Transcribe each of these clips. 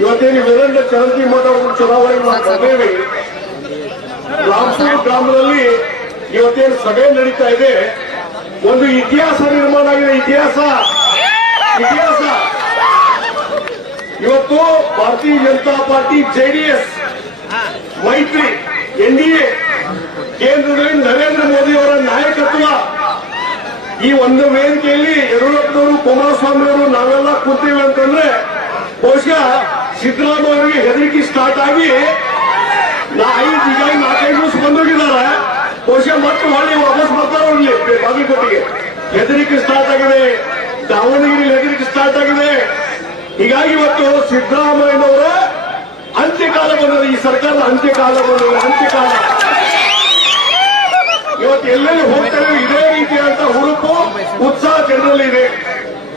ಇವತ್ತೇನು ವೀರೇಂದ್ರ ಚರಂತಿ ಮಠ ಚುನಾವಣೆ ಮಾಡ್ತೇವೆ. ರಾಮಸೂರು ಗ್ರಾಮದಲ್ಲಿ ಇವತ್ತೇನು ಸಭೆ ನಡೀತಾ ಇದೆ. ಒಂದು ಇತಿಹಾಸ ನಿರ್ಮಾಣ ಆಗಿದೆ. ಇತಿಹಾಸ ಇವತ್ತು ಭಾರತೀಯ ಜನತಾ ಪಾರ್ಟಿ ಜೆಡಿಎಸ್ ಮೈತ್ರಿ ಎನ್ಡಿಎ ಕೇಂದ್ರದಲ್ಲಿ ನರೇಂದ್ರ ಮೋದಿ ಅವರ ನಾಯಕತ್ವ ಈ ಒಂದು ವೇದಿಕೆಯಲ್ಲಿ ಯಡಿಯೂರಪ್ಪನವರು ಕುಮಾರಸ್ವಾಮಿ ಅವರು ನಾವೆಲ್ಲ ಕೂತೀವಿ ಅಂತಂದ್ರೆ ಬಹುಶಃ ಸಿದ್ದರಾಮಯ್ಯ ಅವರಿಗೆ ಹೆದರಿಕೆ ಸ್ಟಾರ್ಟ್ ಆಗಿ ಈಗಾಗಿ 4-5 ದಿವಸ ಬಂದೋಗಿದ್ದಾರೆ. ಬಹುಶಃ ಮತ್ತೆ ಮಾಡಿ ವಾಪಸ್ ಬರ್ತಾರೆ ಅವ್ರಿಗೆ ಬಾಗಲಕೋಟೆಗೆ. ಹೆದರಿಕೆ ಸ್ಟಾರ್ಟ್ ಆಗಿದೆ. ದಾವಣಗೆರೆಯಲ್ಲಿ ಹೆದರಿಕೆ ಸ್ಟಾರ್ಟ್ ಆಗಿದೆ. ಹೀಗಾಗಿ ಇವತ್ತು ಸಿದ್ದರಾಮಯ್ಯನವರ ಅಂತ್ಯಕಾಲ ಬಂದಿದೆ. ಈ ಸರ್ಕಾರದ ಅಂತ್ಯಕಾಲ ಬಂದಿದೆ. ಅಂತ್ಯಕಾಲ ಇವತ್ತು ಎಲ್ಲೆಲ್ಲಿ ಹೋಗ್ತಾರೆ ಇದೇ ರೀತಿಯಾದಂತ ಹುರುಪು ಉತ್ಸಾಹ ಜನರಲ್ಲಿ ಇದೆ.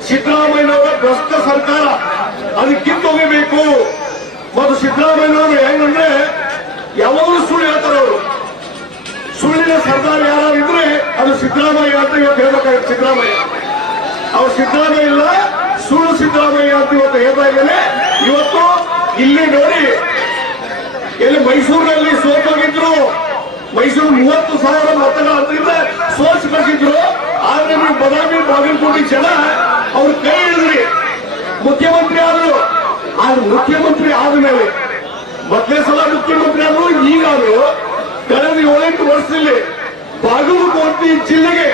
ಸಿದ್ದರಾಮಯ್ಯನವರ ಭ್ರಷ್ಟ ಸರ್ಕಾರ ಅದು ಕಿತ್ತೊಗಿಬೇಕು. ಮತ್ತು ಸಿದ್ದರಾಮಯ್ಯನವರು ಹೆಂಗಂದ್ರೆ ಯಾವಾಗಲೂ ಸುಳ್ಳು ಹೇಳ್ತಾರೆ. ಅವರು ಸುಳ್ಳಿನ ಸರ್ದಾರ್ ಯಾರಿದ್ರೆ ಅದು ಸಿದ್ದರಾಮಯ್ಯ ಅಂತ ಇವತ್ತು ಹೇಳ್ಬೇಕಾಗುತ್ತೆ. ಸಿದ್ದರಾಮಯ್ಯ ಅವ್ರು ಸಿದ್ದರಾಮಯ್ಯ ಇಲ್ಲ, ಸುಳ್ಳು ಸಿದ್ದರಾಮಯ್ಯ ಅಂತ ಇವತ್ತು ಹೇಳ್ತಾ ಇದ್ದೇನೆ. ಇವತ್ತು ಇಲ್ಲಿ ನೋಡಿ ಎಲ್ಲಿ ಮೈಸೂರಿನಲ್ಲಿ ಸೋತೋಗಿದ್ರು. ಮೈಸೂರು 30,000 ಮತಗಳ ಅಂತಂದ್ರೆ ಸೋಚ್ ಕಳಿಸಿದ್ರು. ಆದ್ರೆ ನೀವು ಬದಾಮಿ ಬಾಗಲಕೋಟೆ ಜನ ಅವ್ರು ಕೈ ಹಿಡಿದ್ರಿ, ಮುಖ್ಯಮಂತ್ರಿ ಆದ್ರು. ಆದ್ರೆ ಮುಖ್ಯಮಂತ್ರಿ ಆದ್ಮೇಲೆ ಮೊದಲೇ ಸಲ ಮುಖ್ಯಮಂತ್ರಿ ಆದ್ರು, ಈಗಾದ್ರು ಕಳೆದ 7-8 ವರ್ಷದಲ್ಲಿ ಬಾಗಲಕೋಟೆ ಜಿಲ್ಲೆಗೆ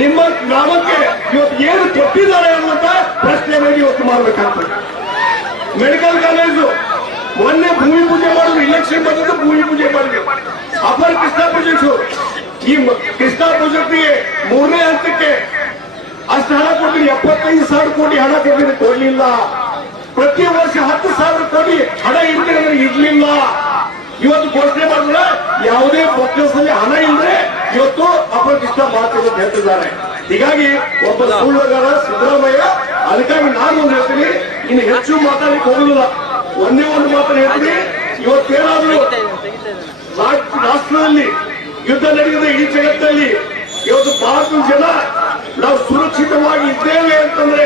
ನಿಮ್ಮ ಗ್ರಾಮಕ್ಕೆ ಇವತ್ತು ಏನು ಕೊಟ್ಟಿದ್ದಾರೆ ಅನ್ನುವಂತ ಪ್ರಶ್ನೆ ಮೇಲೆ ಇವತ್ತು ಮಾಡಬೇಕಾಗ್ತದೆ. ಮೆಡಿಕಲ್ ಕಾಲೇಜು ಮೊನ್ನೆ ಭೂಮಿ ಪೂಜೆ ಮಾಡಿದ್ರು. ಇಲೆಕ್ಷನ್ ಬಂದಿದ್ದು ಭೂಮಿ ಪೂಜೆ ಮಾಡಿದ್ರು. ಅಪರ್ ಕೃಷ್ಣಾ ಪ್ರಾಜೆಕ್ಟ್ಸ್ ಈ ಕೃಷ್ಣಾ ಪ್ರಾಜೆಕ್ಟ್ಗೆ 3ನೇ ಹಂತಕ್ಕೆ ಅಷ್ಟು ಹಣ ಕೊಡ್ತೀನಿ. 75,000 ಕೋಟಿ ಹಣ ಕೊಡ್ತೀನಿ, ಕೊಡ್ಲಿಲ್ಲ. ಪ್ರತಿ ವರ್ಷ 10,000 ಕೋಟಿ ಹಣ ಇರ್ತೀನಿ, ಇರ್ಲಿಲ್ಲ. ಇವತ್ತು ಘೋಷಣೆ ಮಾಡಿದ್ರೆ ಯಾವುದೇ ಪಕ್ಷದಲ್ಲಿ ಹಣ ಇಲ್ಲದೆ ಇವತ್ತು ಅಪ್ರತಿಷ್ಠ ಮಾಡ್ತೀವಿ ಅಂತ ಹೇಳ್ತಿದ್ದಾರೆ. ಹೀಗಾಗಿ ಒಬ್ಬ ಸುಳ್ಳುಗಾರ ಸಿದ್ದರಾಮಯ್ಯ. ಅದಕ್ಕಾಗಿ ನಾನು ಒಂದು ಹೇಳ್ತೀನಿ, ಇನ್ನು ಹೆಚ್ಚು ಮಾತಾಡಲಿಕ್ಕೆ ಹೋಗುದಿಲ್ಲ. ಒಂದೇ ಒಂದು ಮಾತನ್ನು ಹೇಳ್ತೀನಿ. ಇವತ್ತೇನಾದ್ರೂ ರಾಷ್ಟ್ರದಲ್ಲಿ ಯುದ್ಧ ನಡೆದಿದೆ, ಇಡೀ ಜಗತ್ತಲ್ಲಿ ಇವತ್ತು ಭಾರತದ ಜನ ನಾವು ಸುರಕ್ಷಿತವಾಗಿ ಇದ್ದೇವೆ ಅಂತಂದ್ರೆ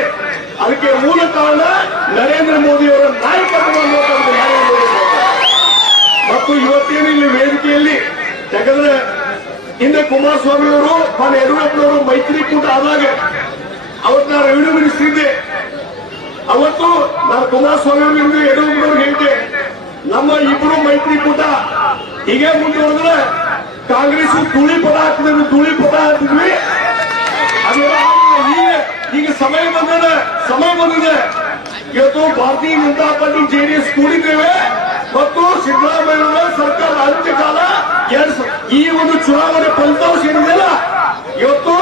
ಅದಕ್ಕೆ ಮೂಲ ಕಾರಣ ನರೇಂದ್ರ ಮೋದಿ ಅವರ ನಾಯಕತ್ವ. ಮತ್ತು ಇವತ್ತೇನು ಇಲ್ಲಿ ವೇದಿಕೆಯಲ್ಲಿ ಯಾಕಂದ್ರೆ ಹಿಂದೆ ಕುಮಾರಸ್ವಾಮಿ ಅವರು ನಾನು ಯಡಿಯೂರಪ್ಪನವರು ಮೈತ್ರಿಕೂಟ ಆದಾಗ ಅವತ್ತು ನಾನು ರೆವಿನ್ಯೂ ಮಿನಿಸ್ಟರ್ ಇದ್ದೆ. ಅವತ್ತು ನಾನು ಕುಮಾರಸ್ವಾಮಿ ಅವರಿಂದ ಯಡಿಯೂರಪ್ಪನವ್ರು ಹೇಳಿದ್ದೆ, ನಮ್ಮ ಇಬ್ಬರು ಮೈತ್ರಿಕೂಟ ಹೀಗೆ ಮುಂದುವರೆದ್ರೆ ಕಾಂಗ್ರೆಸ್ ಧೂಳಿಪಟ ಹಾಕ್ತಿದ್ವಿ. ಈಗ ಸಮಯ ಬಂದಿದೆ. ಇವತ್ತು ಭಾರತೀಯ ಜನತಾ ಪಾರ್ಟಿ ಜೆಡಿಎಸ್ ಕೂಡಿದ್ದೇವೆ ಮತ್ತು ಸಿದ್ದರಾಮಯ್ಯ ಸರ್ಕಾರ ಅಂತ್ಯಕಾಲ ಈ ಒಂದು ಚುನಾವಣೆ ಫಲಿತಾಂಶ ಏನಿದೆಯಲ್ಲ ಇವತ್ತು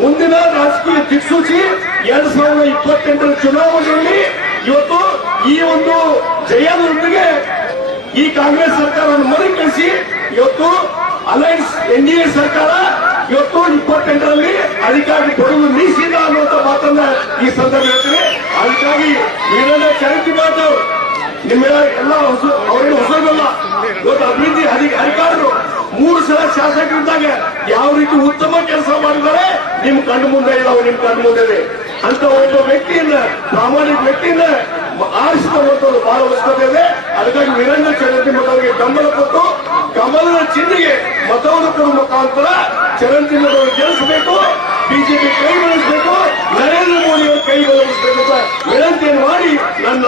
ಮುಂದಿನ ರಾಜಕೀಯ ದಿಕ್ಸೂಚಿ 2028ರ ಚುನಾವಣೆಯಲ್ಲಿ ಇವತ್ತು ಈ ಒಂದು ಜಯದೊಂದಿಗೆ ಈ ಕಾಂಗ್ರೆಸ್ ಸರ್ಕಾರವನ್ನು ಮರುಕಳಿಸಿ ಇವತ್ತು ಅಲೈನ್ಸ್ ಎನ್ಡಿಎ ಸರ್ಕಾರ ಇವತ್ತು 28ರಲ್ಲಿ ಅಧಿಕಾರ ಕೊಡುವುದು ನಿಶ್ಚಿತ ಅನ್ನುವಂತ ಮಾತನ್ನ ಈ ಸಂದರ್ಭ ಹೇಳ್ತೀನಿ. ಅದಕ್ಕಾಗಿ ವೀರೇಂದ್ರ ಚರಂತಿ ಮಾತು ನಿಮ್ಮೆಲ್ಲ ಎಲ್ಲ ಅವರೇನು ಹೊಸದಲ್ಲ. ಇವತ್ತು ಅಭಿವೃದ್ಧಿ ಅಧಿಕಾರಿಗಳು 3 ಸಲ ಶಾಸಕರಿದ್ದಾಗ ಯಾವ ರೀತಿ ಉತ್ತಮ ಕೆಲಸ ಮಾಡಿದ್ದಾರೆ ನಿಮ್ ಕಣ್ಣು ಮುಂದೆ ಇದಾವೆ, ನಿಮ್ ಕಣ್ಣು ಮುಂದೆ ಇದೆ. ಅಂತ ಒಬ್ಬ ವ್ಯಕ್ತಿಯಿಂದ, ಪ್ರಾಮಾಣಿಕ ವ್ಯಕ್ತಿಯಿಂದ ಆರಿಸಿಕೊಳ್ಳುವಂಥದ್ದು ಬಹಳ ಅವಶ್ಯಕತೆ ಇದೆ. ಅದಕ್ಕಾಗಿ ವೀರೇಂದ್ರ ಚರಂತಿ ಮಠ ಅವರಿಗೆ ಬೆಂಬಲ ಕೊಟ್ಟು ಕಮಲದ ಚಿಹ್ನೆಗೆ ಮತವನ್ನು ಕೊಡುವ ಮುಖಾಂತರ ಚರಂತಿ ಮಠ ಅವರು ಗೆಲ್ಲಿಸಬೇಕು. ಬಿಜೆಪಿ ಕೈ ಬೆಳೆಸಬೇಕು, ನರೇಂದ್ರ ಮೋದಿ ಅವರು ಕೈ ಬೆಳೆಸಬೇಕು ಅಂತ ವಿನಂತಿಯನ್ನು ಮಾಡಿ ನನ್ನ